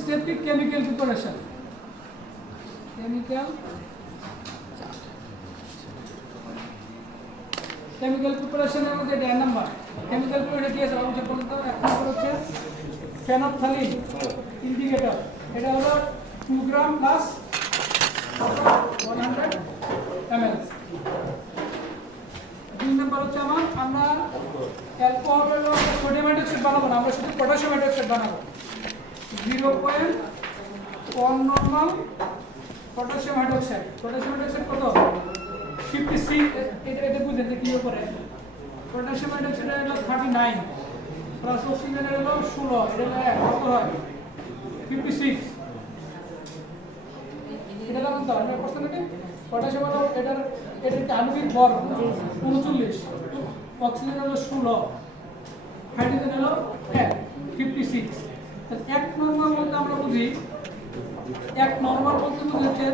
Step কি chemical preparation. Chemical প্রিপারেশনের মধ্যে এটা নাম্বার কেমিক্যাল প্রিপারেশন কি আছে অবশ্যই বলতে হবে। এক নম্বর হচ্ছে ফেনপথ্যালিন ইন্ডিকেটর, এটা হলো 2 গ্রাম প্লাস 100 ml। 2 নম্বর হচ্ছে আমরা অ্যালকোহলের সোডিয়াম হাইড্রোক্সাইড বানাবো না, আমরা শুধু পটাশিয়াম হাইড্রোক্সাইড বানাবো। 0.1 normal potassium hydroxide. Potassium hydroxide কত? 56। এটা বুঝেন যে কি করে। পটাশিয়াম হাইড্রোক্সাইড হলো 39 প্লাস অক্সিজেন হলো 16, এটা কত হয়? 56। এটা লাগবে তো আমরা প্রশ্ন নাকি পটাশিয়াম হলো এটার আণবিক ভর 39, অক্সিজেন হলো 16, হাইড্রোজেন হলো 56। তাহলে এক নরমাল বলতে আমরা বুঝি, এক নরমাল বলতে হচ্ছে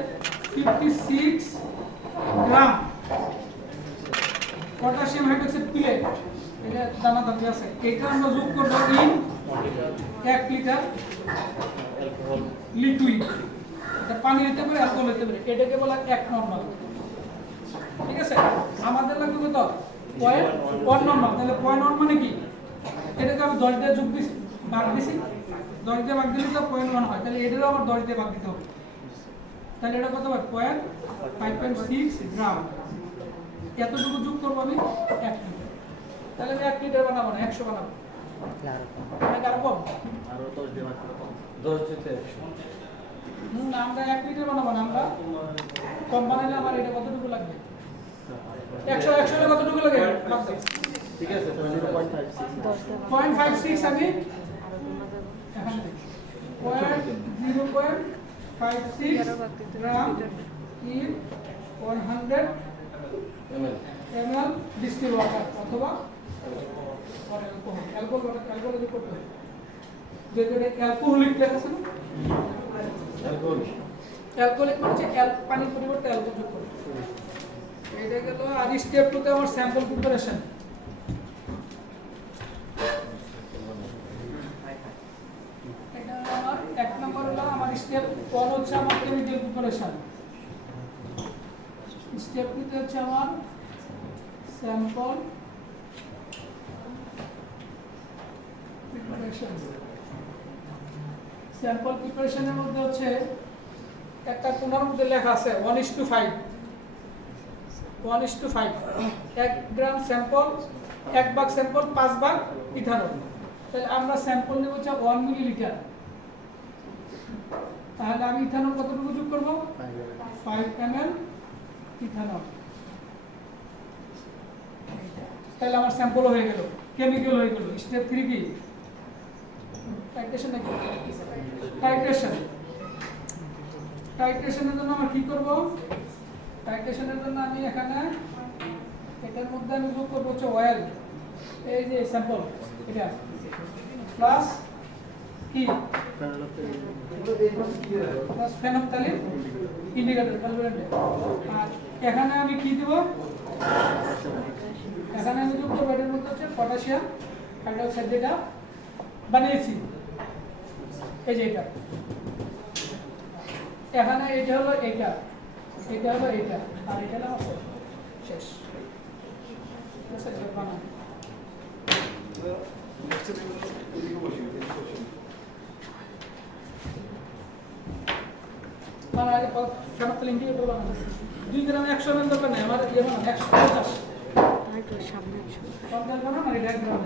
56 গ্রাম পটাশিয়াম হাইড্রোক্সাইড প্লেট, এটা দানা দাঁড়িয়ে আছে। এটা আমরা যোগ করবো ইন 1 লিটার লিকুইড। এটা পানি হতে পারে, অ্যালকোহল হতে পারে, এটাকে বলা এক নরমাল। ঠিক আছে, আমাদের লাগবে কত? 0.1 নরমাল। তাহলে 0.1 মানে কি? এটাকে আমি 10 দিয়ে যোগ দিছি, ভাগ দিছি, 10 দিয়ে ভাগ দিলে তো 0.1 হয়। তাহলে এটারও আবার 10 দিয়ে ভাগ দিতে হবে। তাহলে এটা কত হয়? 5.6 গ্রাম। এতটুকু যোগ করবো আমি 1 লিটার। তাহলে আমি 1 লিটার বানাবো না, 100 বানাবো। অনেক আরো কম, আরো 10 দিয়ে ভাগ করে 10 যেতে 100। না, আমরা 1 লিটার বানাবো না, আমরা কম বানালে আমার এটা কতটুকু লাগবে? 100 এর কতটুকু লাগে? ঠিক আছে, তাহলে 0.56 0.56 আমি এখানে 0.56 গ্রাম ইন 100 ml ডিস্টিল ওয়াটার অথবা অ্যালকোহল যদি করতে হয়, যেহেতু এটা অ্যালকোহলিক আছে না, অ্যালকোহলিক মানে হচ্ছে পানির পরিবর্তে অ্যালকোহল যোগ করে। এটা গেল। আর স্টেপ 2 তে আমার স্যাম্পল প্রিপারেশন। এটা আমার এক নম্বর হলো আমার স্টেপ 1 হচ্ছে আমার কেমিক্যাল প্রিপারেশন। স্টেপ 2 তে হচ্ছে আমার স্যাম্পল প্রিপারেশন। স্যাম্পল প্রিপারেশনের মধ্যে হচ্ছে একটা কোণার মধ্যে লেখা আছে 1:5। 1:5 1 গ্রাম স্যাম্পল, 1 ভাগ স্যাম্পল 5 ভাগ ইথানল। তাহলে আমরা স্যাম্পল নেব হচ্ছে 1 মিলিলিটার। তাহলে আমি ইথানল কতটুকু যোগ করব? 5 ml ইথানল। তাহলে আমার স্যাম্পল হয়ে গেল, কেমিক্যাল হয়ে গেল। স্টেপ 3 কি? টাইট্রেশন নাকি? টাইট্রেশন। টাইট্রেশনের জন্য আমরা কি করব? টাইট্রেশনের জন্য আমি এখানে এটার মধ্যে আমি যোগ করব হচ্ছে অয়েল, এই যে স্যাম্পল এটা প্লাস কি? Plus phenolphthalein indicator carbonate. আর এখানে আমি কি দেব? এখানে আমি যোগ করব এটার মধ্যে হচ্ছে পটাশিয়াম হাইড্রোক্সাইড, যেটা বানিয়েছি, এই যে এটা। এখানে এটা হলো এইটা, এটা হলো এইটা, আর এটা হলো আমার শেষ। বানান আগে ফেনপথ্যালিন ইন্ডিকেটর বানান। 2 গ্রাম 100 ml দরকার নেই আমার, ইয়ে বানান 150 সামনে 50 বানান। আর এটা 1 গ্রাম।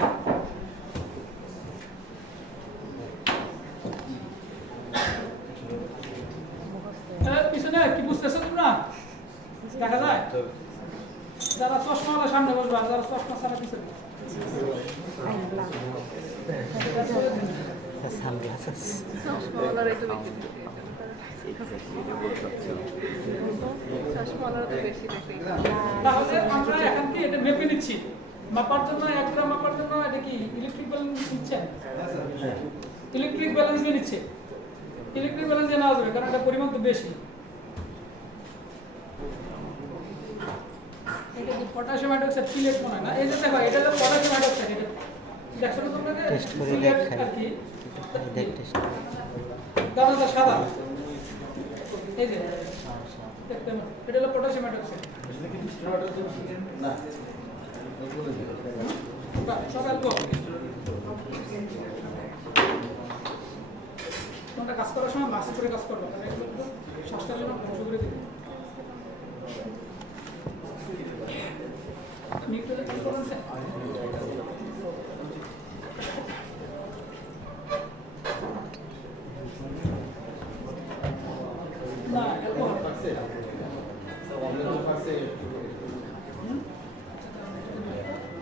পিছনে কি বুঝতেছো তোমরা? দেখা যায়? যারা চশমা সামনে বসবে, আর যারা চশমা ছাড়া পিছনে। তাহলে আমরা এখান থেকে এটা মেপে নিচ্ছি। মাপার জন্য 1 গ্রাম মাপার জন্য এটা কি ইলেকট্রিক ব্যালেন্স নিচ্ছেন? ইলেকট্রিক ব্যালেন্স দিয়ে নিচ্ছে। ইলেকট্রিক ব্যালেন্স দিয়ে নেওয়া যাবে, কারণ এটা পরিমাণ তো বেশি। এটা কি পটাশিয়াম হাইড্রোক্সাইড সিলেট মনে হয় না? এই যে দেখো, এটা হলো পটাশিয়াম হাইড্রোক্সাইড। এটা দেখছো না তোমরা? টেস্ট করে দেখ আর কি। দানাদার সাদা এই যে দেখতে পাচ্ছেন এটা হলো পটাশিয়াম হাইড্রোক্সাইড না সব অ্যালকোহল তোমরা কাজ করার সময় মাস্ক করে কাজ করবে কারণ এগুলো একটু শ্বাসটা যেন বন্ধ করে দিবে নিউট্রাল কি করেন স্যার না অ্যালকোহল ফাক্সে অমলেট ফাক্সে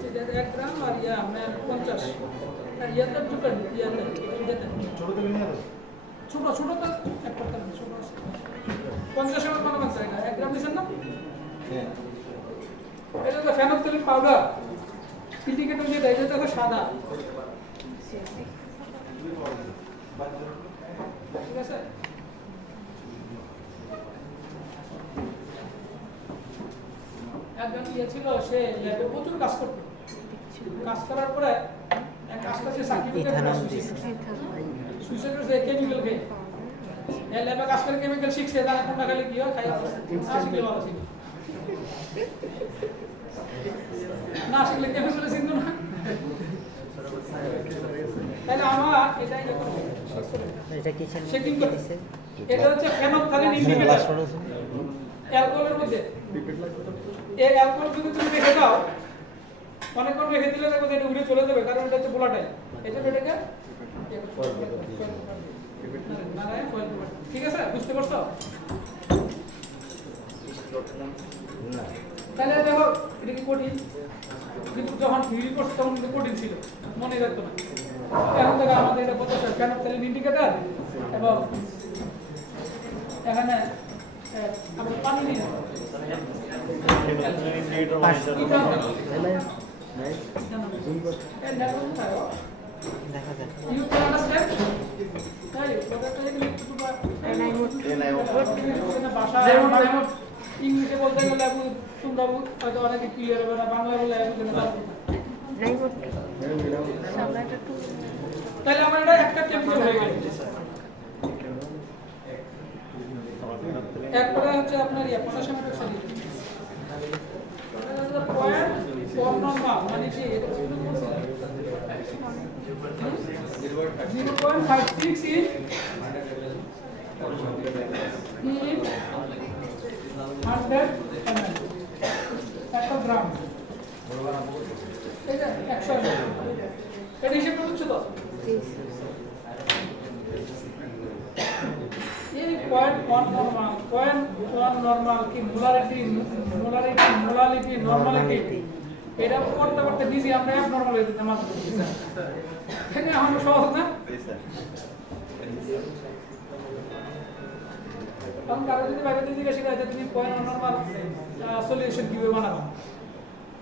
এটা 1 গ্রাম আর ইয়া আপনার 50 আর ইয়াতে ছোট ইয়াতে এটাতে ছোট থেকে নিয়ে ছোট ছোট তো এক পাতা ছোট আছে 50 এর কত আছে এটা 1 গ্রাম দিছেন না হ্যাঁ এটা তো ফেনোক্সিলিন পাউডার ইন্ডিকেটর যেটা এটা দেখো সাদা ঠিক আছে একজন ইয়ে ছিল সে ল্যাবে প্রচুর কাজ করতো কাজ করার পরে এক কাজটা সে সার্টিফিকেট সুইসাইড যে কেমিক্যাল খেয়ে এই ল্যাবে কাজ করে কেমিক্যাল শিখছে জানা কোনটা খালি কি হয় খাই শিখলে ভালো ছিল না শিখলে কেমিক্যাল চিনতো না তাহলে আমরা এটা এটা কি চেকিং করতেছে এটা হচ্ছে ফেনোক্সিলিন ইন্ডিকেটর অ্যালকোহলের মধ্যে এই অ্যালকোহল যদি তুমি রেখে দাও অনেকক্ষণ রেখে দিলে দেখো এটা উড়ে চলে যাবে কারণ এটা হচ্ছে ভোলাটাইল এই জন্য এটাকে ঠিক আছে বুঝতে পারছো তাহলে দেখো এটা কি কঠিন কিন্তু যখন থিওরি করছে তখন কিন্তু কঠিন ছিল মনে রাখতো না এখন থেকে আমাদের এটা কত ফেনোক্সিলিন ইন্ডিকেটর এবং এখানে আমরা পানি নিয়ে দেখা যায় You can understand? ইংলিশে বলতে গেলে তোমরা হয়তো অনেকে ক্লিয়ার হবে না বাংলা বলে তাহলে আমার এটা একটা কেমিক্যাল হয়ে গেল একবারে হচ্ছে আপনার ইয়া পটাশিয়াম হাইড্রোক্সাইড পয়েন্ট কম নরমাল মানে কি এটা শুরু করছিলাম 0.56 in 100 ml একটা গ্রাম এটা 100 ml এটা হিসেব করছো তো এই পয়েন্ট 1 নরমাল কি মোলারিটি নরমালিটি এটা করতে করতে দিছি আমরা এক নরমাল হয়ে যেতে মাত্র এখানে আমাদের সহজ না কারণ কারো যদি বাইরে দিয়ে জিজ্ঞাসা করে যে তুমি পয়েন্ট নরমাল সলিউশন কিভাবে বানাবো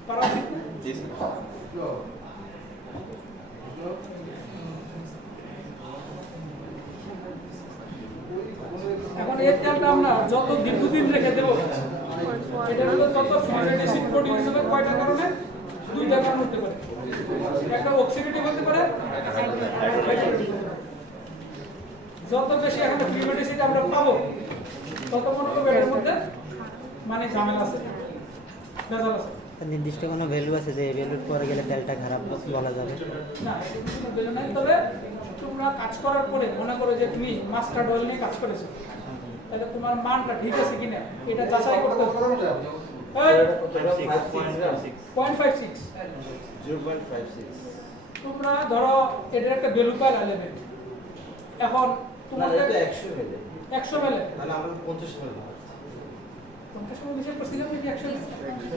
পারা ঠিক না এখন এই তেলটা আমরা যত দীর্ঘদিন রেখে দেবো এটা হলো তত ফ্লুইড অ্যাসিড প্রোডিউস হবে কয়টা কারণে দুইটা কারণ হতে পারে একটা অক্সিডেটিভ হতে পারে যত বেশি এখন ফ্লুইড অ্যাসিড আমরা পাবো তত মনে করবে এর মধ্যে মানে ঝামেলা আছে ভেজাল আছে নির্দিষ্ট কোনো ভ্যালু আছে যে ভ্যালুর পরে গেলে তেলটা খারাপ বলা যাবে না এটা কোনো ভ্যালু নাই তবে তোমরা কাজ করার পরে মনে করো যে তুমি মাস্টার্ড অয়েল নিয়ে কাজ করেছো তাহলে তোমার মানটা ঠিক আছে কিনা এটা যাচাই করতে হবে 0.56 তোমরা ধরো এটার একটা ভ্যালু পাইলা নেবে এখন তোমাদের 100 মেলে তাহলে আমরা 50 মেলে 50 মেলে হিসাব করছিলাম নাকি 100 মেলে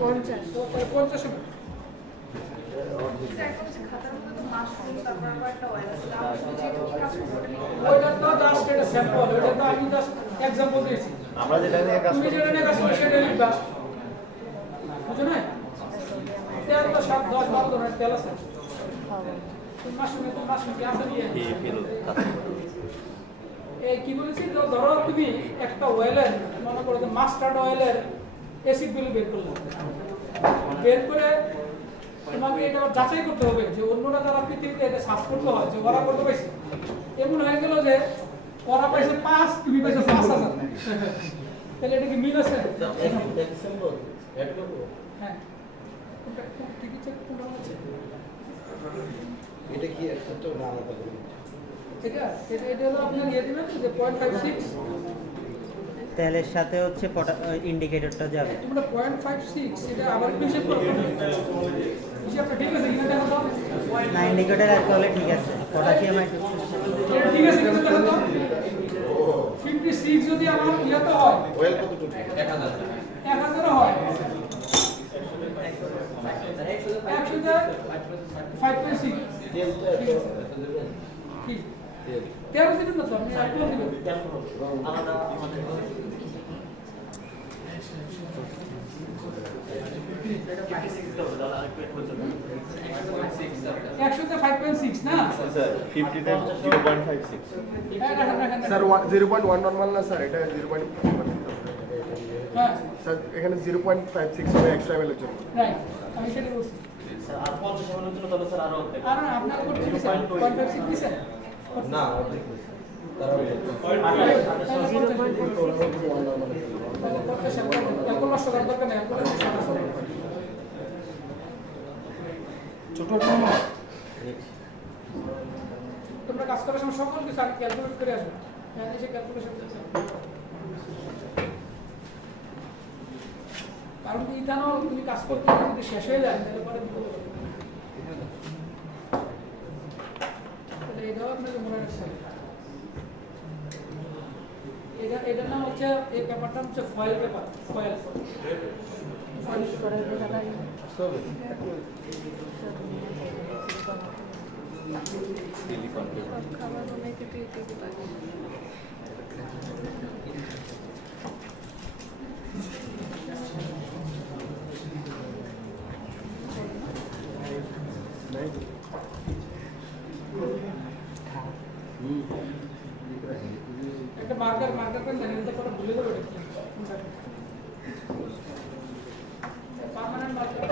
50 তো 50 মেলে ওইটা তো জাস্ট এটা স্যাম্পল ওইটা তো আমি জাস্ট एग्जांपल দিয়েছি আমরা যেটা নিয়ে কাজ তুমি যেটা নিয়ে কাজ করছো সেটা লিখবা বুঝছো না তেল তো 7 10 12 ধরনের তেল আছে মাশরুম কি আছে নিয়ে এই কি বলেছি তো ধরো তুমি একটা অয়েলের মনে করো যে মাস্টার্ড অয়েলের অ্যাসিড ভ্যালু বের করলে বের করে তোমাকে এটা যাচাই করতে হবে যে অন্যরা যারা পৃথিবীতে এটা সার্চ করতে হয় যে ওরা করতে পারছে এমন হয়ে গেল যে ওরা পাইছে 5, তুমি পাইছো 5000। তাহলে এটা কি মিল আছে? হ্যাঁ। ঠিকই চেক কোনটা আছে? এটা কি একটা তো না আলাদা করে। এটা হলো আপনার ইয়ে দিবেন যে 0.56 তেলের সাথে হচ্ছে ইন্ডিকেটরটা যাবে। তোমরা 0.56 এটা আবার একটু হিসাব করো। হিসাবটা ঠিক আছে কিনা দেখো তো। না, ইন্ডিকেটর আর তাহলে ঠিক আছে। পটাশিয়াম এটা ঠিক আছে কিনা দেখো তো। 56 যদি আমার ইয়াতে হয় ওয়েল কতটুকু? 1000 হয়। 100 5.6 তেলটা এত দেবেন? কি তেল। তেল দিবেন না তো আপনি আর কোন দিবেন? আলাদা আমাদের 100 তে 5.6 না? স্যার 50 তে 0.56 হ্যাঁ রাখেন। স্যার 0.1 নরমাল না স্যার, এটা 0.1 হ্যাঁ স্যার এখানে 0.56 হবে এক্সট্রা এমএলের জন্য। রাইট আমি সেটা বলছি। আর 50 এর জন্য তাহলে স্যার আরো আর আপনার করতে দিছেন 0.56 দিছেন? না, অর্ধেক হয়েছে। তারা ওই তোমরা কাজ করার সময় সকল কিছু আগে ক্যালকুলেট করে আসবে। হ্যাঁ এসে ক্যালকুলেশন করতে কারণ ইথানল তুমি কাজ করতে যদি শেষ হয়ে যায় তাহলে পরে বিপদ হবে। তাহলে এটাও আপনাকে মনে রাখতে হবে। এটার নাম হচ্ছে এই পেপারটা হচ্ছে ফয়েল পেপার। ফয়েল খাবার বানাইতে দিতে পারি। একটা মার্কার পেন জানেন তো পরে ভুলে যাবে পার্মানেন্ট মার্কার।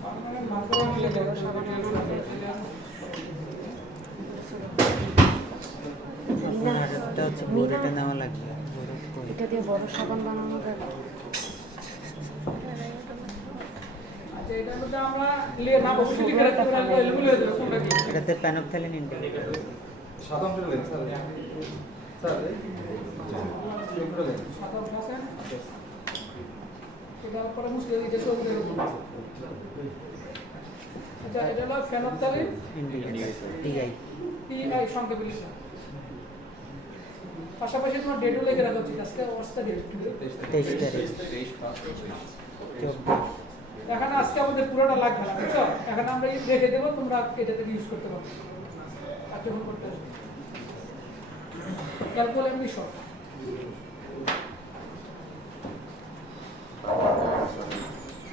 পার্মানেন্ট মার্কার মিলে যাবে এটা হচ্ছে বড়িটা নেওয়া লাগবে। এটা দিয়ে বড় সাবান বানানো যাবে। আচ্ছা এটার মধ্যে আমরা না বসে লিখে রাখতে পারি আমরা এলগুলো হয়ে যাবে কোনটা কি এটাতে প্যানোপথ্যালিন ইন্ডিকেটর। সাধারণ করে লেন স্যার। স্যার এই করে লেন। সাদা আছে এটা পরে মুসলে দিতে সব এর উপর। আচ্ছা এটা হলো ফেনপথ্যালিন ইন্ডিকেটর টিআই পিআই সংক্ষেপে লিখা। পাশাপাশি তোমার ডেটও লিখে রাখা উচিত আজকে অবস্থা ডেট 23 তারিখ 24। এখানে আজকে আমাদের পুরোটা লাগবে না বুঝছো। এখানে আমরা রেখে দেবো তোমরা এটাতে ইউজ করতে পারবে কার্যক্রম করতে পারবে। ক্যালকুলেট এমনি শর্ট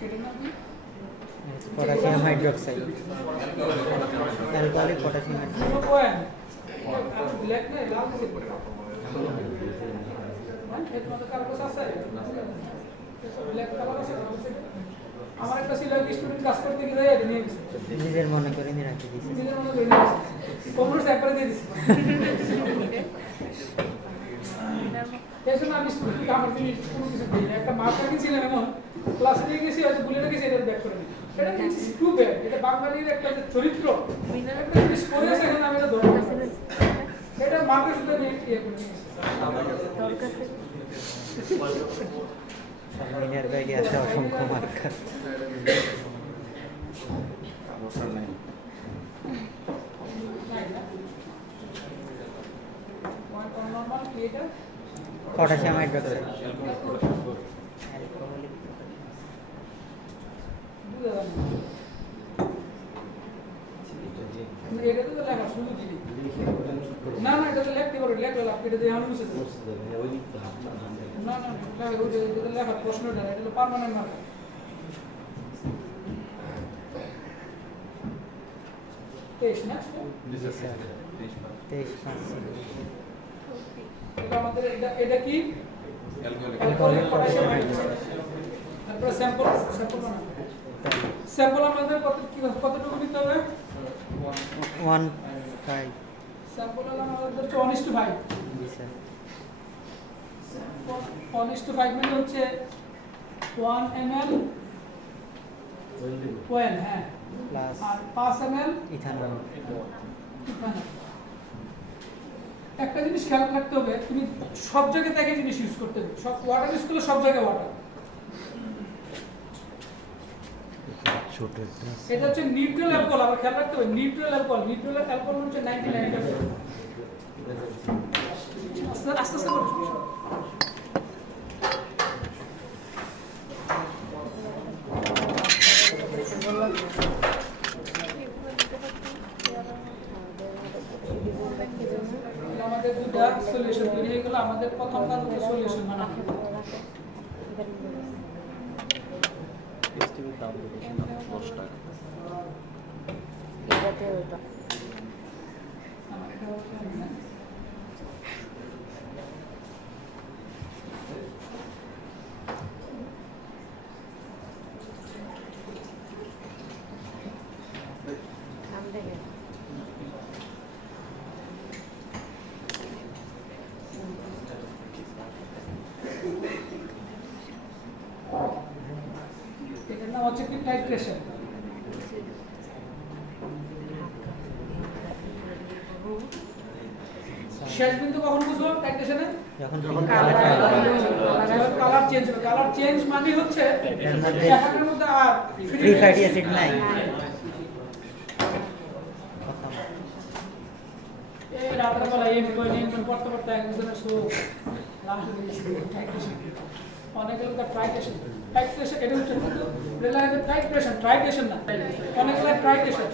এটার নাম কি? Potassium hydroxide, alcoholic potassium hydroxide. 0. Black না লাল দিছে এর মধ্যে কালার আছে ব্ল্যাক কালার আছে। আমার একটা ছিল স্টুডেন্ট কাজ করতে গিয়ে এটা নিয়ে গেছে নিজের মনে করে নিয়ে রাখি দিয়েছি। নিজের মনে করে নিয়ে গেছে কমপ্লিট একবারে দিয়ে দিছি। এই জন্য আমি স্টুডেন্টকে আমার জিনিস কোনো কিছু দিই না। একটা মার্ক রাখিছিলাম এমন ক্লাসে দিয়ে গেছি হয়তো ভুলে রেখেছি এটা ব্যাক করে দিই। এটা ইটস টু ব্যাড। এটা বাঙালির একটা যে চরিত্র একটা জিনিস করে আছে এখন আমি এটা ধরে রাখছি। এটা মার্কের সাথে নিয়ে ইয়ে করে নিয়েছি। মিনার বাইরে আছে অসংখ্য মার্কার। পটাশিয়াম হাইড্রোক্সাইড, এটাতে তো লেখা শুধু দিবি না না এটাতে লিখতে পারো লেখা লাগবে এটা দিয়ে আমি মুছে দেবো না না লেখা ওই যে লেখা প্রশ্নটা এটা হলো পার্মানেন্ট মার্কার। 23 না জি স্যার 23 এটা আমাদের এটা কি অ্যালকোহলিক অ্যালকোহলিক পটাশিয়াম হাইড্রোক্সাইড তারপরে স্যাম্পল আমাদের কতটুকু নিতে হবে 1.5 স্যাম্পল আমাদের হচ্ছে 1:5 জি স্যার 1:5 মানে হচ্ছে 1 ml ওয়েল হ্যাঁ প্লাস আর 5 ml ইথানল একটা জিনিস খেয়াল রাখতে হবে তুমি সব জায়গায় একই জিনিস ইউজ করতে হবে সব ওয়াটার ইউজ করলে সব জায়গায় ওয়াটার এটা হচ্ছে নিউট্রাল অ্যালকোহল আবার খেয়াল রাখতে হবে নিউট্রাল অ্যালকোহল হচ্ছে 99% আস্তে আস্তে করো আমাদের দুটো সলিউশন তৈরি হয়ে গেল আমাদের প্রথম কাজ হচ্ছে সলিউশন বানানো টেস্টিংয়ের দাম বেশি না 10 টাকা এটাতে ওটা আমার এটা হচ্ছে নাম দেখে এটার নাম হচ্ছে কি টাইট্রেশন শেষ বিন্দু কখন বুঝবো টাইট্রেশনে যখন কালার চেঞ্জ হবে কালার চেঞ্জ মানে হচ্ছে এটার মধ্যে এখানের মধ্যে আর ফ্রি ফ্যাটি অ্যাসিড নাই এই রাতের বেলা এই নিয়ন্ত্রণ করতে করতে একজনের শোক লাস্ট টাইট্রেশন অনেক লোক টাইট্রেশন এটা হচ্ছে রিলায়েন্স টাইট্রেশন না অনেক লোক টাইট্রেশন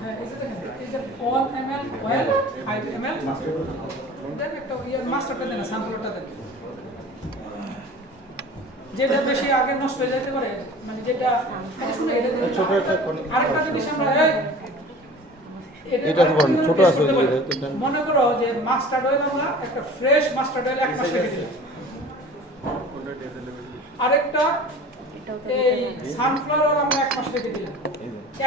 হ্যাঁ এই যে দেখেন এই যে 1 ml oil 5 ml দেন একটা মাস্টারটা দেন স্যাম্পলটা দেন যেটা বেশি আগে নষ্ট হয়ে যেতে পারে মানে যেটা শুনে এটা ছোট একটা আরেকটা জিনিস আমরা এটা তো বড়, ছোট আছে ওই যে, এটা। মনে করো যে মাস্টার্ড অয়েল আমরা একটা ফ্রেশ মাস্টার্ড অয়েল এক মাস রেখে দিলাম আরেকটা এটাও তো এই সানফ্লাওয়ার আমরা এক মাস রেখে দিলাম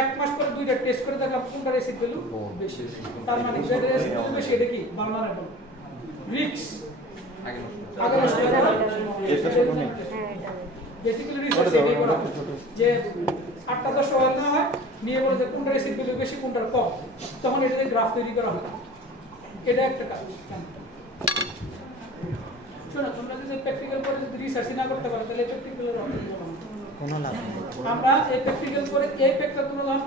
এক মাস পরে দুইটা টেস্ট করে দেখলাম কোনটার অ্যাসিড ভ্যালু বেশি তার মানে যেটা অ্যাসিড ভ্যালু বেশি এটা কি বালমানেবল রিক্স আগে নষ্ট হয়ে যাবে এটা শুনুন হ্যাঁ এটা বেসিক্যালি রিসার্চ এটাই করা হয় যে 8টা 10টা অয়েল নেওয়া হয় নিয়ে বলে যে কোনটার অ্যাসিড ভ্যালু বেশি কোনটার কম তখন এটাতে গ্রাফ তৈরি করা হয় এটা একটা কাজ শোনো তোমরা যদি প্র্যাকটিক্যাল করে যদি রিসার্চ না করতে পারো তাহলে প্র্যাকটিক্যালের অর্থ হবে না কোনো লাভ নেই আমরা এই প্র্যাকটিক্যাল করে এই প্র্যাকটা তোমরা যখন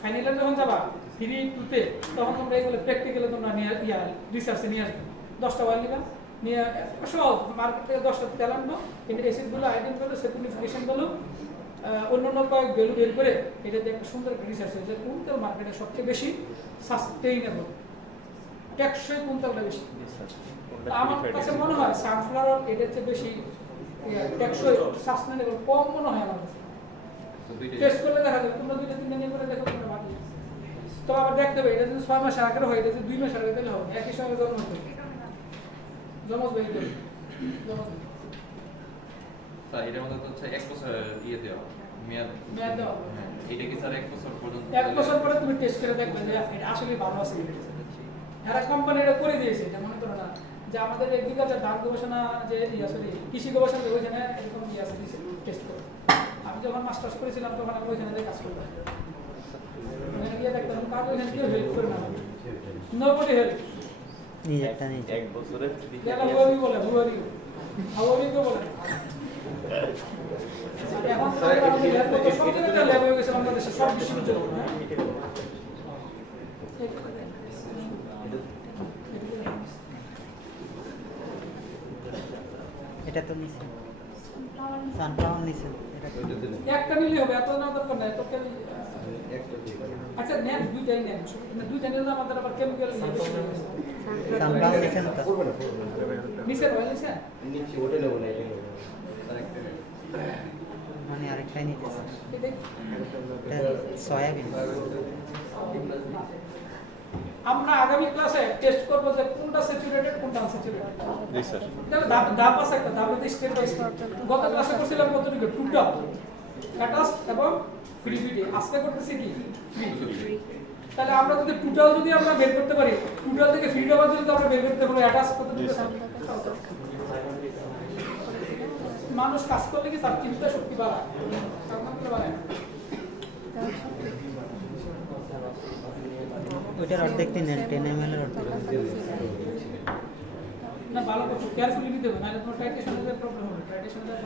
ফাইনালে যখন যাবা 3 2 তে তখন তোমরা এইগুলো প্র্যাকটিক্যালে তোমরা নিয়ে রিসার্চে নিয়ে আসবে 10টা ওয়াল নিবা নিয়ে সব মার্কেট থেকে 10টা তেল আনবো কিন্তু অ্যাসিডগুলো আইডেন্টিফাই সেকুনিফিকেশন গুলো অন্যান্য কয়েক ভ্যালু বের করে এটাতে একটা সুন্দর রিসার্চ হয়েছে কোন তেল মার্কেটে সবচেয়ে বেশি সাস্টেইনেবল টেকসই কোন তেলটা বেশি আমার কাছে মনে হয় সানফ্লাওয়ার এটার চেয়ে বেশি টেকসই সাস্টেইনেবল কম মনে হয় আমার কাছে টেস্ট করলে দেখা যাবে তোমরা 2-3 দিন করে দেখো তোমরা ভালো তো আবার দেখতে হবে এটা যদি 6 মাস আগে হয় এটা যদি 2 মাস আগে তাহলে হবে একই সঙ্গে জন্ম হবে জমজ বের করবে জমজ স্যার এটার মধ্যে তো হচ্ছে 1 বছর দিয়ে দেওয়া মেয়াদ মেয়াদ দেওয়া হবে। হ্যাঁ, এটা কি স্যার 1 বছর পর্যন্ত 1 বছর পরে তুমি টেস্ট করে দেখবে যে এটা আসলে ভালো আছে এরা কোম্পানি এটা করে দিয়েছে এটা মনে করো না যে আমাদের এগ্রিকালচার ধান গবেষণা যে আসলে কৃষি গবেষণা ওইখানে এরকম আছে টেস্ট করে আমি যখন মাস্টার্স করেছিলাম তখন আমি ওইখানে কাজ করতাম ওখানে গিয়ে দেখতাম কাজ ওইখানে কেউ হেল্প করে না নোবডি হেল্প নিজেরটা নিজে 1 বছরের যারা হুয়ারি বলে হুয়ারি হাওয়ারি তো বলে এখন সব জায়গায় ল্যাব হয়ে গেছে বাংলাদেশে সব বিশ্ববিদ্যালয় হ্যাঁ এটা তো নিছে সানফ্লাওয়ার নিছে এটা একটা নিলে হবে এত না দরকার নাই তোকে আচ্ছা নেন দুইটাই নেন না দুইটা নিলে আমাদের আবার কেমিক্যাল সানফ্লাওয়ার নিছেন তো নিচে রয়েছে নিচে ওটা নেব না এটা নেব একটাই নিতেছে এটা এটা সয়াবিন আমরা আগামী ক্লাসে টেস্ট করব যে কোনটা স্যাচুরেটেড কোনটা আনস্যাচুরেটেড। জি স্যার। তাহলে ধাপ আছে একটা ধাপে স্টেপ বাই স্টেপ। গত ক্লাসে করছিলাম কতটুকু টোটাল অ্যাটাচ এবং ফ্রি ভিডিও, আজকে করতেছি কি ফ্রি। তাহলে আমরা যদি টোটাল যদি আমরা বের করতে পারি, টোটাল থেকে ফ্রি ডাবার যদি আমরা বের করতে পারি অ্যাটাচ কতটুকু আছে? মানুষ কাজ করলে কি তার চিন্তা শক্তি বাড়ায়, কাজ না করলে বাড়ায় না। ওইটার অর্ধেক 10 ml এর অর্ধেক না ভালো করছো, কেয়ারফুলি দিতে হবে, নাহলে তোমার টাইটেশনের প্রবলেম হবে। টাইটেশনের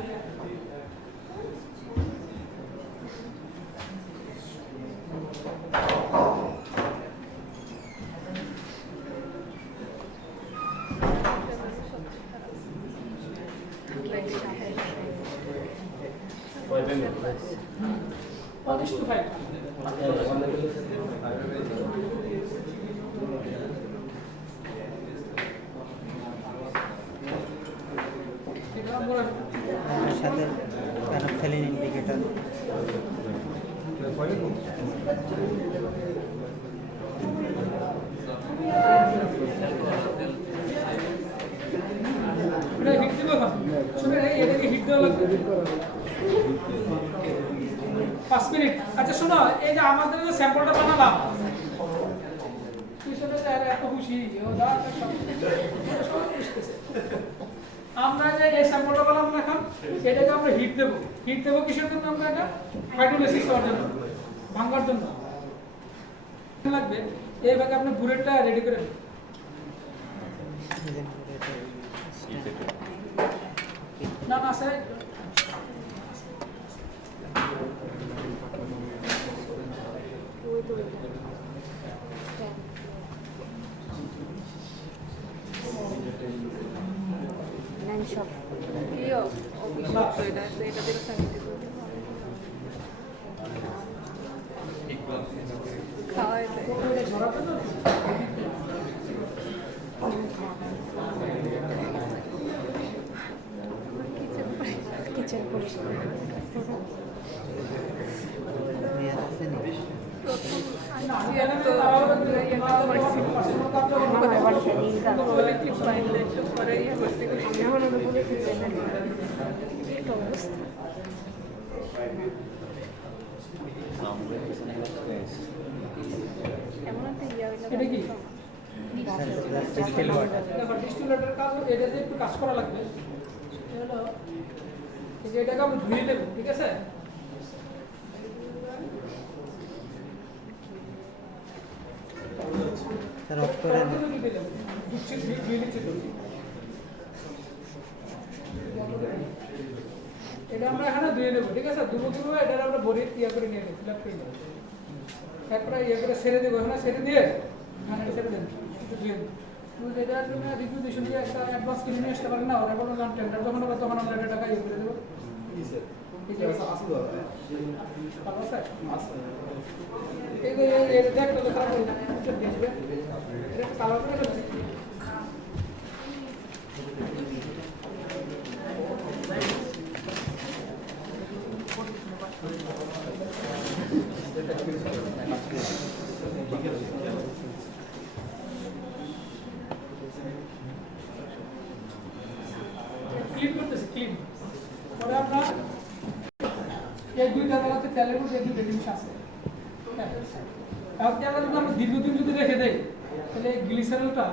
পঁচিশ টু 5 এটা আমরা এর সাথে প্যানাফথেলিন ইন্ডিকেটর এটা হিট দিব না, শুনে এটাকে হিট দেওয়া লাগবে 5 মিনিট। আচ্ছা শোনো, এই যে আমাদের যে স্যাম্পলটা বানালাম, পিছনে যারা এত খুশি ও দাঁড়া সব বুঝতেছে। আমরা যে এই স্যাম্পলটা বানালাম এখন, এটাকে আমরা হিট দেবো। হিট দেবো কিসের জন্য? আমরা এটা হাইড্রোলাইসিস করার জন্য, ভাঙার জন্য লাগবে। এইভাবে আপনি বুলেটটা রেডি করে নেবেন। না না স্যার, নাইন শপ এটা দিলে খাওয়াই দেয় এটা ঝরাতে তো কিচেন পরিষ্কার এমন একটা ইয়ে এটা কি ডিস্টিল ওয়াটার দেখো ডিস্টিলেটর কাজ, এটাতে একটু কাজ করা লাগবে। এটা হলো এই যে এটাকে আমরা ধুয়ে দেব, ঠিক আছে? স্যার অফ করে এটা আমরা এখানে ধুয়ে নেবো, ঠিক আছে? দুটো এটা আমরা ভরে ইয়ে করে নিয়ে নেবো, ফিল আপ করে নেবো। তারপরে ইয়ে করে ছেড়ে দেবো, এখানে ছেড়ে দিয়ে এখানে ছেড়ে দেন, একটু ধুয়ে দেবো। এটার জন্য রিকুইজিশন দিয়ে একটা অ্যাডভান্স কিনে নিয়ে আসতে পারেন না, ওরা কোনো টেন্ডার যখন হবে তখন আমরা এটা টাকা ইয়ে করে দেবো। ভালো স্যার, এই যে এটা দেখতে তো খারাপ হয়ে যাবে, এটা কালার করে দেবে। ক্লিন করতেছি, ক্লিন পরে আমরা এই দুইটা জায়গাতে তেলের মধ্যে এই দুইটা জিনিস আছে। কারণ তেলটা যদি আমরা দীর্ঘদিন যদি রেখে দেই, তাহলে গ্লিসারলটা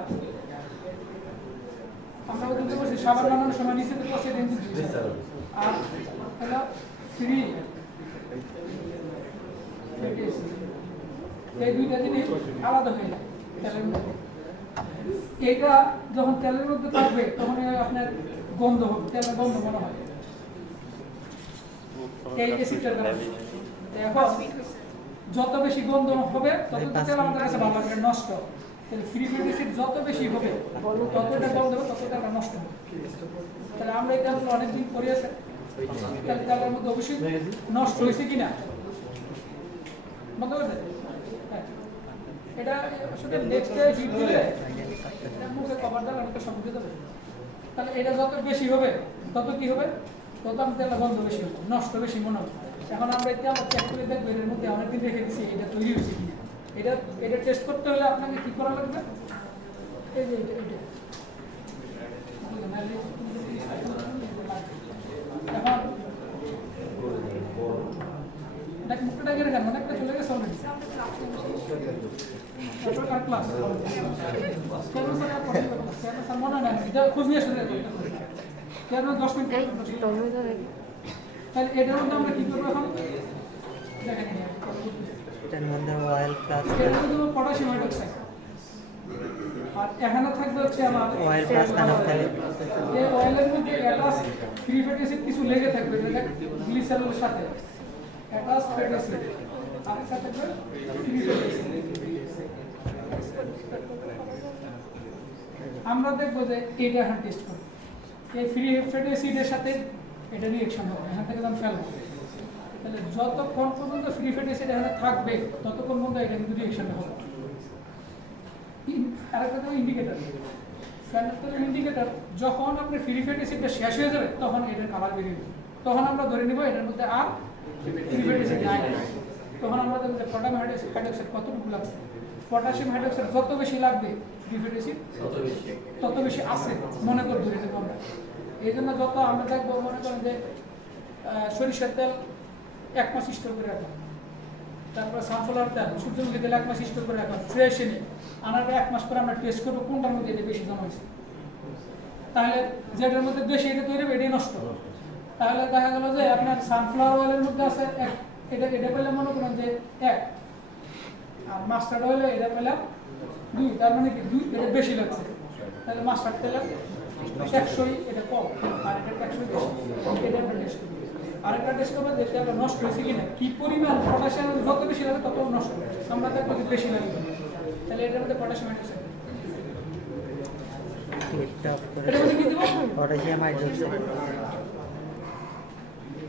আমরা বলতে পারছি সাবান বানানোর সময় নিচে তো কষে দেন গ্লিসারল, আর হলো ফ্রি। এই দুইটা জিনিস আলাদা হয়ে যায় তেলের মধ্যে। এইটা যখন তেলের মধ্যে থাকবে তখন আপনার গন্ধ হবে, তেলের গন্ধ মনে হয় এই অ্যাসিডটার কারণে। এখন যত বেশি গন্ধ হবে তত তেল আমাদের কাছে ভালো লাগে, নষ্ট। তাহলে ফ্রি ফ্যাটি অ্যাসিড যত বেশি হবে তত এটা গন্ধ হবে, তত তেলটা নষ্ট হবে। তাহলে আমরা এটা অনেকদিন পরে আছে, তাহলে তেলের মধ্যে অবশ্যই নষ্ট হয়েছে কিনা বন্ধ করে দেয়। এটা আসলে নেক্সট ডে হিট দিলে মুখে কভার দেওয়া অনেকটা সমস্যা হবে। তাহলে এটা যত বেশি হবে তত কি হবে, তত তেল গন্ধ বেশি হবে, নষ্ট বেশি মনে হবে। এখন আমরা এটা আবার চেক করে দেখবো এর মধ্যে অনেকদিন রেখে দিচ্ছি এটা তৈরি হয়েছে কিনা। এটা টেস্ট করতে হলে আপনাকে কি করা লাগবে, এই যে এটা এখন দেখ মুখটা গেলে কেন অনেকটা চলে গেছে অলরেডি। আর ক্লাস স্যার মনে নেন এটা খোঁজ নিয়ে আসলে কেন 10 মিনিট এই তুমি ধরে তাহলে এটার মধ্যে আমরা কি করবো এখন দেখেন এটার মধ্যে অয়েল প্লাস এটার মধ্যে পটাশিয়াম হাইড্রোক্সাইড আর এখানে থাকবে হচ্ছে আমার অয়েল প্লাস কানেক্টার। এই অয়েলের মধ্যে অ্যাটাচ ফ্রি ফ্যাটি অ্যাসিড কিছু লেগে থাকবে যেটা গ্লিসারলের সাথে অ্যাটাচ ফ্যাটি অ্যাসিড আর সাথে থাকবে ফ্রি ফ্যাটি অ্যাসিড। আমরা দেখবো যে এটা এখন টেস্ট করব এই ফ্রি ফ্যাটি অ্যাসিডের সাথে এটা রিঅ্যাকশন হবে, এখান থেকে আমি ফেলবো। তাহলে যতক্ষণ পর্যন্ত ফ্রি ফ্যাটি অ্যাসিড এখানে থাকবে ততক্ষণ পর্যন্ত এটা কিন্তু রিঅ্যাকশন হবে। আরেকটা তো ইন্ডিকেটর, ফ্যানোথেলিন ইন্ডিকেটর, যখন আপনার ফ্রি ফ্যাটি অ্যাসিডটা শেষ হয়ে যাবে তখন এটার কালার বেরিয়ে যাবে, তখন আমরা ধরে নিব এটার মধ্যে আর ফ্রি ফ্যাটি অ্যাসিড নাই। তখন আমরা দেখব যে পটাশিয়াম হাইড্রোক্সাইড কতটুকু লাগছে। পটাশিয়াম হাইড্রোক্সাইড যত বেশি লাগবে ফ্রি ফ্যাটি অ্যাসিড তত বেশি আছে মনে করে ধরে নেব আমরা। এই জন্য যত আমরা দেখবো মনে করেন যে সরিষার তেল 1 মাস স্টোর করে রাখা, তারপর সানফ্লাওয়ার তেল সূর্যমুখী তেল 1 মাস স্টোর করে রাখা, ফ্রেশ এনে আনার 1 মাস পরে আমরা টেস্ট করবো কোনটার মধ্যে এটা বেশি জমা হয়েছে। তাহলে যেটার মধ্যে বেশি এটা তৈরি হবে এটাই নষ্ট। তাহলে দেখা গেল যে আপনার সানফ্লাওয়ার অয়েলের মধ্যে আছে এটা পেলে মনে করেন যে 1, আর মাস্টার্ড অয়েলে এটা পেলাম 2, তার মানে কি 2 এটা বেশি লাগছে। তাহলে মাস্টার্ড তেলের 100 এটা কম আর এটা 100 বেশি, এটা আমরা টেস্ট করবো। আরেকটা টেস্ট করবো যে এটা নষ্ট হয়েছে কিনা, কি পরিমাণ পটাশিয়াম যত বেশি লাগে তত নষ্ট হবে, আমরা দেখবো যে বেশি লাগে। তাহলে এটার মধ্যে পটাশিয়াম হাইড্রোক্সাইড, হিটটা অফ করে এটার মধ্যে কি দেবো পটাশিয়াম হাইড্রোক্সাইড।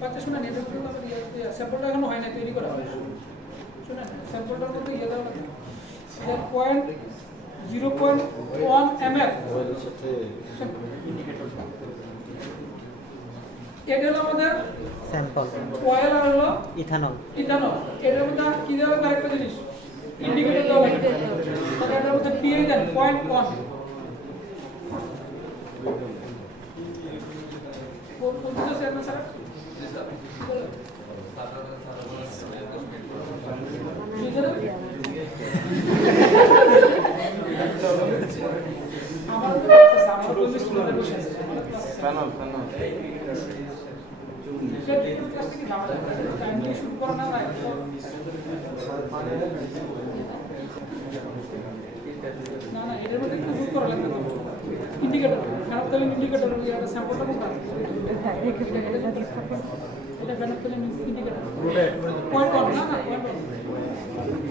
আচ্ছা শুনেন, এটা কিন্তু স্যাম্পলটা এখনো হয় না, তৈরি করা শুনেন স্যাম্পলটার মধ্যে ইয়ে দেওয়া লাগে, এটা 0.1 ml। এটা হলো আমাদের স্যাম্পল অয়েল আর হলো ইথানল। ইথানল। এটার মধ্যে কি দেওয়া লাগে আরেকটা জিনিস, ইন্ডিকেটর দেওয়া লাগে। তাহলে এটার মধ্যে পিএ দেন 0.1। কোন কিছু স্যার না স্যার আমার পজিশন স্টুডেন্ট বসে আছে ফ্যানল ফ্যানল না না এটার মধ্যে একটু জুম করা লাগবে না। ইন্ডিকেটর ফ্যানোথেলিন ইন্ডিকেটর এটা স্যাম্পলটা কোনটা এটা ফ্যানোথেলিন ইন্ডিকেটর 0.1 না না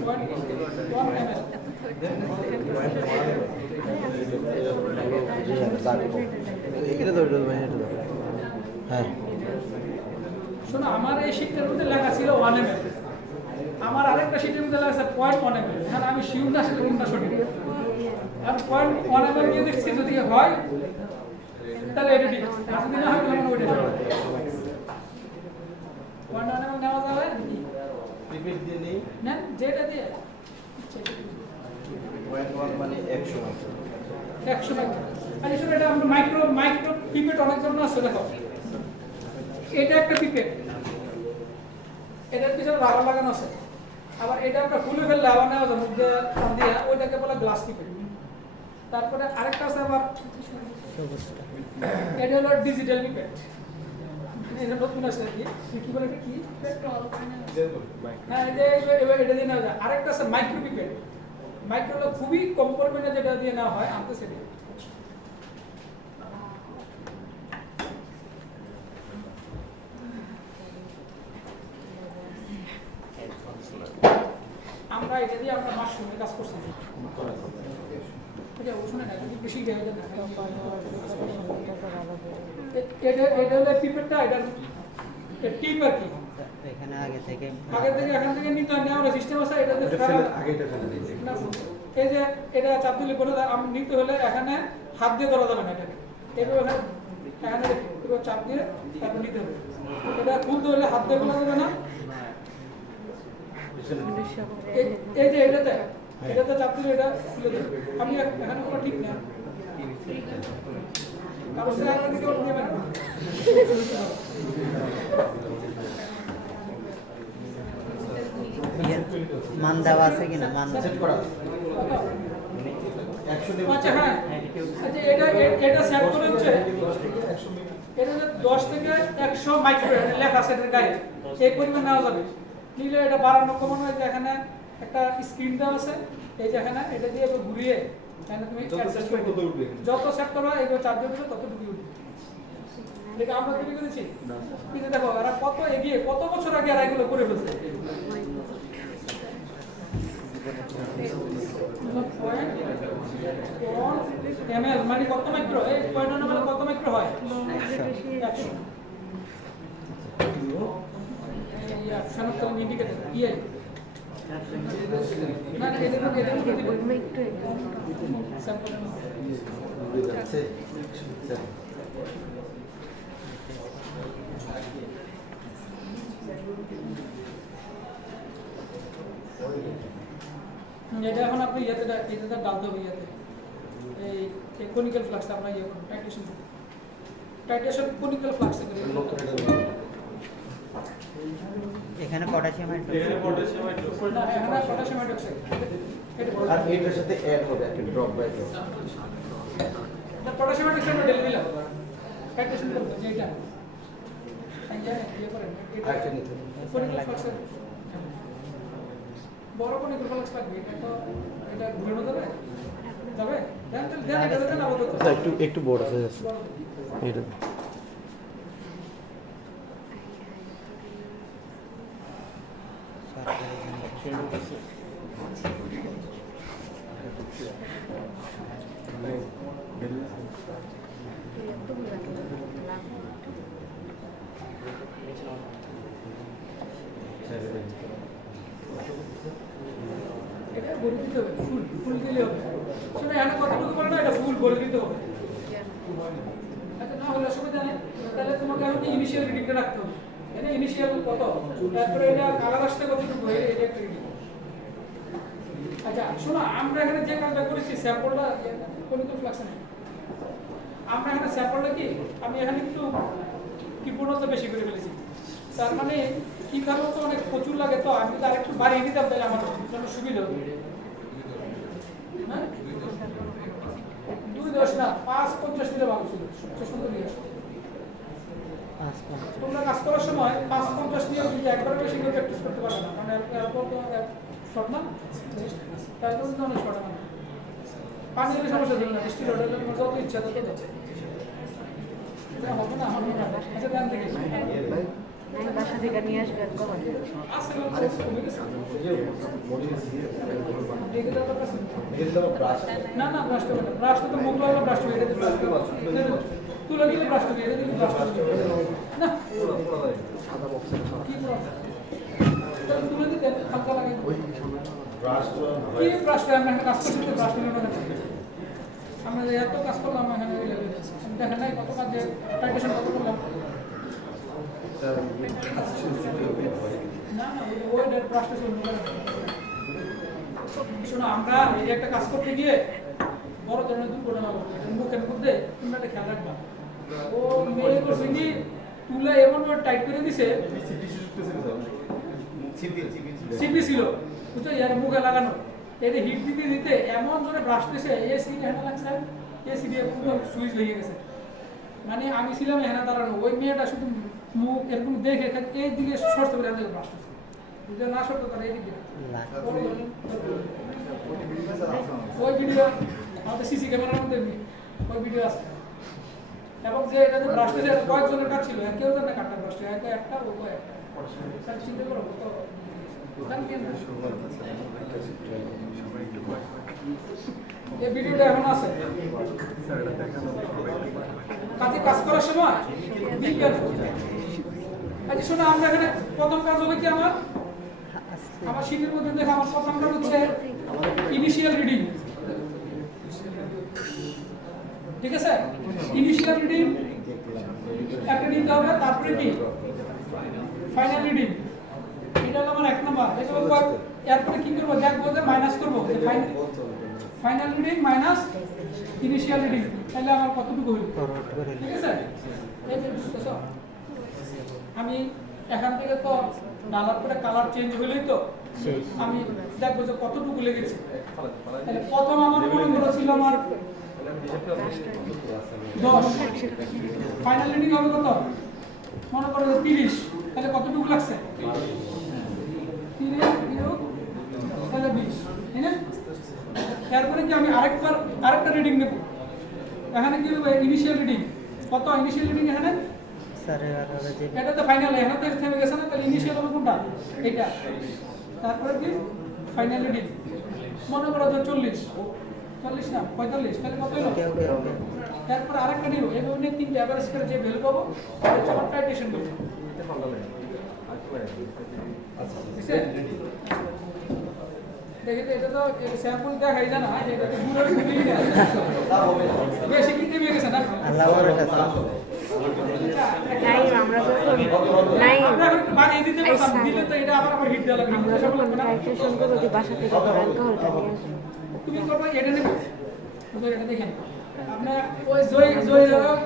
0.1 ml। এটা তো এটা ভাই এটা হ্যাঁ শোনো, আমার এই শীটটার মধ্যে লেখা ছিল 1 ml, আমার আরেকটা শীটের মধ্যে লেখা আছে 0.1 ml। এখন আমি শিওর না সেটা কোনটা সঠিক। আর 0.1 ml দিয়ে দেখছি যদি হয় তাহলে এটা ঠিক আছে, আর যদি না হয় তাহলে ওইটা সঠিক। 0.1 ml নেওয়া যাবে নাকি? রিপিট দিয়ে নেই নেন যেটা দিয়ে 0.1 মানে 100 100 টাকা। আর এসব এটা আমরা মাইক্রো পিপেট অনেক ধরনের আছে, দেখো এটা একটা পিপেট, এটার পিছনে রাবার লাগানো আছে। আবার এটা আমরা খুলে ফেললে আবার নেওয়া যায় মুখ দিয়ে, ওইটাকে বলে গ্লাস পিপেট। তারপরে আরেকটা আছে আবার এটা হলো ডিজিটাল পিপেট, এটা নতুন আছে আর কি বলে এটা কি হ্যাঁ এটা দিয়ে নেওয়া যায়। আরেকটা আছে মাইক্রো পিপেট, মাইক্রো হলো খুবই কম পরিমাণে যেটা দিয়ে নেওয়া হয় আনতে সেটা। আমরা এটা দিয়ে আমরা মাশরুমের কাজ করছি। এটা ওখানে না যদি বেশি গেলে না এটা হলো পিপেটটা, এটা টিপ আর কি। এখানে আগে থেকে এখান থেকে নিতে হয়, নেওয়ার সিস্টেম আছে। এটা আগে এটা ফেলে দিয়েছে এই যে এটা চাপ দিলে করে নিতে হলে এখানে হাত দিয়ে ধরা যাবে না, এটাকে এবার এখানে চাপ দিয়ে তারপর নিতে হবে। এটা খুলতে হলে হাত দিয়ে খোলা যাবে না, এই যে এটাতে চাপ দিলে এটা খুলে দেবে। আপনি এখানে কোনো ঠিক না কারণ সে আর কিছু করতে পারবে না। মান দেওয়া আছে কিনা মান সেট করা আছে। আচ্ছা হ্যাঁ, আচ্ছা এটা সেট করে হচ্ছে এটা 10 থেকে 100 মাইক্রো লেখা আছে এর গায়ে, এই পরিমাণ নেওয়া যাবে। নিলে এটা বাড়ানো কমানো, এই যে এখানে একটা স্ক্রিন দেওয়া আছে, এই যে এখানে এটা দিয়ে ঘুরিয়ে এখানে তুমি অ্যাডজাস্ট করে দিবে। যত সেট করবে এইগুলো চার্জ দিবে তত ঢুকিয়ে উঠবে। এটা আমরা তৈরি করেছি কিন্তু দেখো এরা কত এগিয়ে, কত বছর আগে এরা এগুলো করে ফেলছে। ml মানে কত মাইক্রো, এই পয়েন্ট মানে কত মাইক্রো হয় 100। এই অপশন তো ইন্ডিকেটর পিআই না না এটা একটু স্যাম্পল এটা এখন আপনি এটাতে ডালতে হবে এই কোনিক্যাল ফ্লাক্স আমরা ইয়ে করব টাইটেশন কোনিক্যাল ফ্লাক্স করে এখানে পটাশিয়াম না এখানে পটাশিয়াম হাইড্রোক্সাইড আর এটার সাথে অ্যাড হবে একটা ড্রপ বাই ড্রপ। এটা পটাশিয়াম হাইড্রোক্সাইড ঢেলে দিলাম টাইটেশন করব যেটা এই যে ইয়ে করেন আরেকটা নিতে কোনিক্যাল ফ্লাক্স বড় কোনিক্যাল ফ্লাক্স লাগবে, এটা তো এটা ঘুরানো যাবে দেন এটা দেন আপাতত একটু বড় সাইজ আছে এটা এটা বলে দিতে হবে, ফুল দিলে হবে। শোনো এখানে কতটুকু বলে না, এটা ফুল বলে দিতে হবে। আচ্ছা না হলে অসুবিধা নেই, তাহলে তোমাকে এখন ইনিশিয়াল রিডিংটা রাখতে হবে। এটা ইনিশিয়াল কত, তারপরে এটা কালার আসতে কতটুকু হয়, এটা একটা রিডিং। আচ্ছা শোনো, আমরা এখানে যে কাজটা করেছি স্যাম্পলটা কোনিক্যাল ফ্লাক্স নেই, আমরা এখানে স্যাম্পলটা কি আমি এখানে একটু কৃপণতা বেশি করে ফেলেছি। তার মানে কি কারণ তো অনেক প্রচুর লাগে, তো আমি তার একটু বাড়িয়ে দিতাম তাহলে আমার জন্য সুবিধা হবে। হ্যাঁ 2.10 না 5.50 দিলে ভালো ছিল, সবচেয়ে সুন্দর দিয়ে আসবে। তোমরা কাজ করার সময় 5.50 দিয়ে কিন্তু একবার বেশি করে প্র্যাকটিস করতে পারবে না, কারণ এরপর তো শর্ট না, তার জন্য অনেক শর্ট না। পানি দিলে সমস্যা ছিল না, স্টিল হোটেলে তোমার যত ইচ্ছা তত যাচ্ছে। এটা হবে না, হবে না। আচ্ছা দেন দেখি বাসা থেকে নিয়ে আসবে আসলে না না ব্রাশ করবে না, ব্রাশ তো মুখ লাগলে ব্রাশ করবে, এটা ব্রাশ করবে তুলে দিলে ব্রাশ করবে, এটা দিলে ব্রাশ করবে না কি প্রবলেম তুলে দিতে হালকা লাগে কি ব্রাশ করে আমরা কাজ করতে ব্রাশ নিয়ে না আমরা এত কাজ করলাম এখানে দেখেন নাই কত কাজে টাইটেশন কত করলাম না না ওই ব্রাশটা শুরু করে শোনো, আমরা এই একটা কাজ করতে গিয়ে বড় ধরনের দুর্ঘটনা ঘটবে, মুখের মধ্যে তোমরা একটা খেয়াল রাখবা। ও মেয়ে করছে কি তুলে এমন টাইট করে দিছে, সিপি ছিল বুঝছো, ইয়ার মুখে লাগানো, এটা হিট দিতে দিতে এমন জোরে ব্রাশ দিয়েছে, এই সিটি হ্যান্ডেল লাগছে, এই সিটি পুরো সুইচ লেগে গেছে। মানে আমি ছিলাম এখানে দাঁড়ানো, ওই মেয়েটা শুধু মুখ এরকম দেখে এই দিকে সরতে পারে, আমাদের ব্রাশ দিচ্ছে যদি না সরতো তারা এই দিকে। ওই ভিডিও আমাদের সিসি ক্যামেরার মধ্যে ওই ভিডিও আছে, এবং যে এটা যে ব্রাশ দিয়েছে কয়েকজনের কাজ ছিল, কেউ জানে কাটটা ব্রাশ একটা একটা ও একটা তার চিন্তা করো তো এই ভিডিওটা এখন আছে। কাজে কাজ করার সময় আচ্ছা শোনো, আমরা এখানে প্রথম কাজ হবে কি আমার শীটের মধ্যে দেখো, আমার প্রথম কাজ হচ্ছে ইনিশিয়াল রিডিং, ঠিক আছে? ইনিশিয়াল রিডিং একটা নিতে হবে, তারপরে কি ফাইনাল রিডিং, এটা হলো আমার 1 নাম্বার এগুলো এরপরে কি করব দেখবো যে মাইনাস করব final reading minus initial reading তাহলে আমার কতটুকু হইল ফরওয়ার্ড করে ঠিক আছে এই যে বুঝতেছো আমি এখান থেকে তো ডালার পরে কালার চেঞ্জ হইলেই তো শেষ। আমি দেখবো যে কতটুকু লেগেছে তাহলে প্রথম আমার মনে করা ছিল আমার 10 ফাইনাল রিডিং হবে কত মনে করো 30 তাহলে কতটুকু লাগছে 30 বিয়োগ তাহলে 20 তাই না এরপরে কি আমি আরেকটা রিডিং নেব এখানে কি হবে ইনিশিয়াল রিডিং কত ইনিশিয়াল রিডিং এখানে স্যারের আলাদা যে এটা তো ফাইনাল এখানে তো থেমে গেছে না তাহলে ইনিশিয়াল হবে কোনটা এইটা তারপরে কি ফাইনাল রিডিং মনে করো যে 40 না 45 তাহলে কত হলো ওকে ওকে ওকে তারপর আরেকটা নিব এভাবে নিয়ে তিনটা এভারেজ করে যে ভ্যালু পাবো সেটা হচ্ছে আমার টাইটেশন ভ্যালু দেখি তো এটা তো স্যাম্পল দেখাই জানা এটা তো পুরো শুনেই না বেশি কিনতে পেয়ে গেছে না আল্লাহ ভরসা নাই আমরা যখন নাই আমরা এখন একটু বানিয়ে দিতে পারতাম দিলে তো এটা আবার হিট দেওয়া লাগবে আমরা হিট যখন লাগবে না ক্যালকুলেশন করবো যে বাসা থেকে অ্যালকোহলটা নিয়ে আসবো তুমি করবে এটা নেবে তো এটা দেখেন আপনার ওই জয়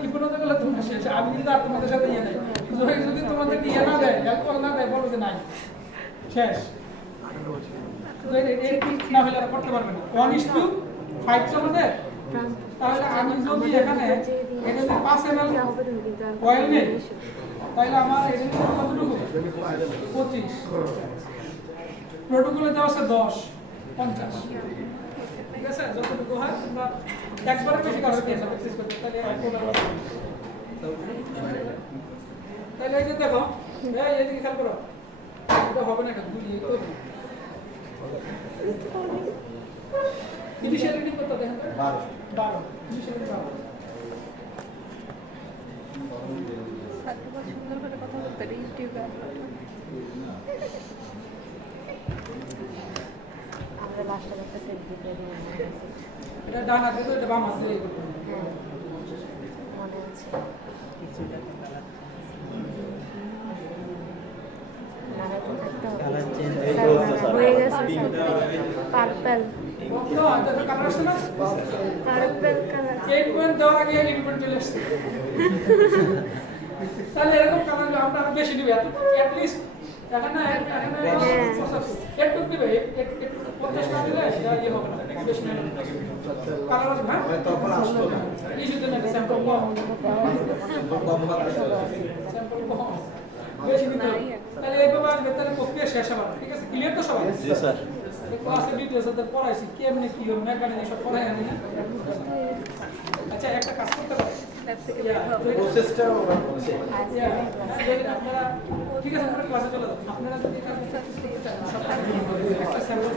কি পর্যন্ত গেলে তোমরা শেষ আমি কিন্তু আর তোমাদের সাথে ইয়ে নাই জয় যদি তোমাদেরকে ইয়ে না দেয় অ্যালকোহল না দেয় বলবে যে নাই শেষ জয় এই না হলে আর করতে পারবে না 1:5 চলবে তাহলে আমি যদি এখানে এটা যদি 5 ml অয়েল নেই তাহলে আমার এটা কতটুকু 25 প্রোটোকলে দেওয়া আছে 10 50 ঠিক আছে যতটুকু হয় তোমরা একবারে বেশি কারো দিয়ে প্র্যাকটিস করতে তাহলে তাহলে এই যে দেখো এই এদিকে খেয়াল করো এটা হবে না এটা দুই তো ইনিশিয়াল রিডিং কত দেখেন 12 ইনিশিয়াল রিডিং 12 সুন্দর করে কথা বলতে ইউটিউবে আমরা লাস্টে একটা সেলফি দিয়ে দিই এটা ডান হাতে তো এটা বাম হাতে এই করতে হবে। হ্যাঁ মনে আছে লাগাতে থাকতে হবে কালার চেঞ্জ হয়ে গেছে পার্পল তো এটা তো কালার আছে না পার্পল কালার 8 পয়েন্ট দেওয়ার আগে 8 পয়েন্ট চলে আসছে তাহলে এরকম কালার আমরা আরো বেশি নিব এট লিস্ট এখন না একটু দিবে একটু 50 না দিলে এটা ইয়ে হবে না বেশি না কালার আছে না তখন আসতো না এই শুধু না স্যাম্পল কম স্যাম্পল কম বেশি নিতে হবে তাহলে এইভাবে আসবে তাহলে প্রক্রিয়া শেষ হবে ঠিক আছে ক্লিয়ার তো সবাই জি স্যার ক্লাসে ডিটেইলস ওদের পড়াইছি কেমনে কি হবে না কেন সব পড়াই আনি না আচ্ছা একটা কাজ করতে পারি প্রসেসটা ওরা বলছে আপনারা ঠিক আছে আমরা ক্লাসে চলে যাবো আপনারা যদি কাজ করতে চান একটা স্যাম্পল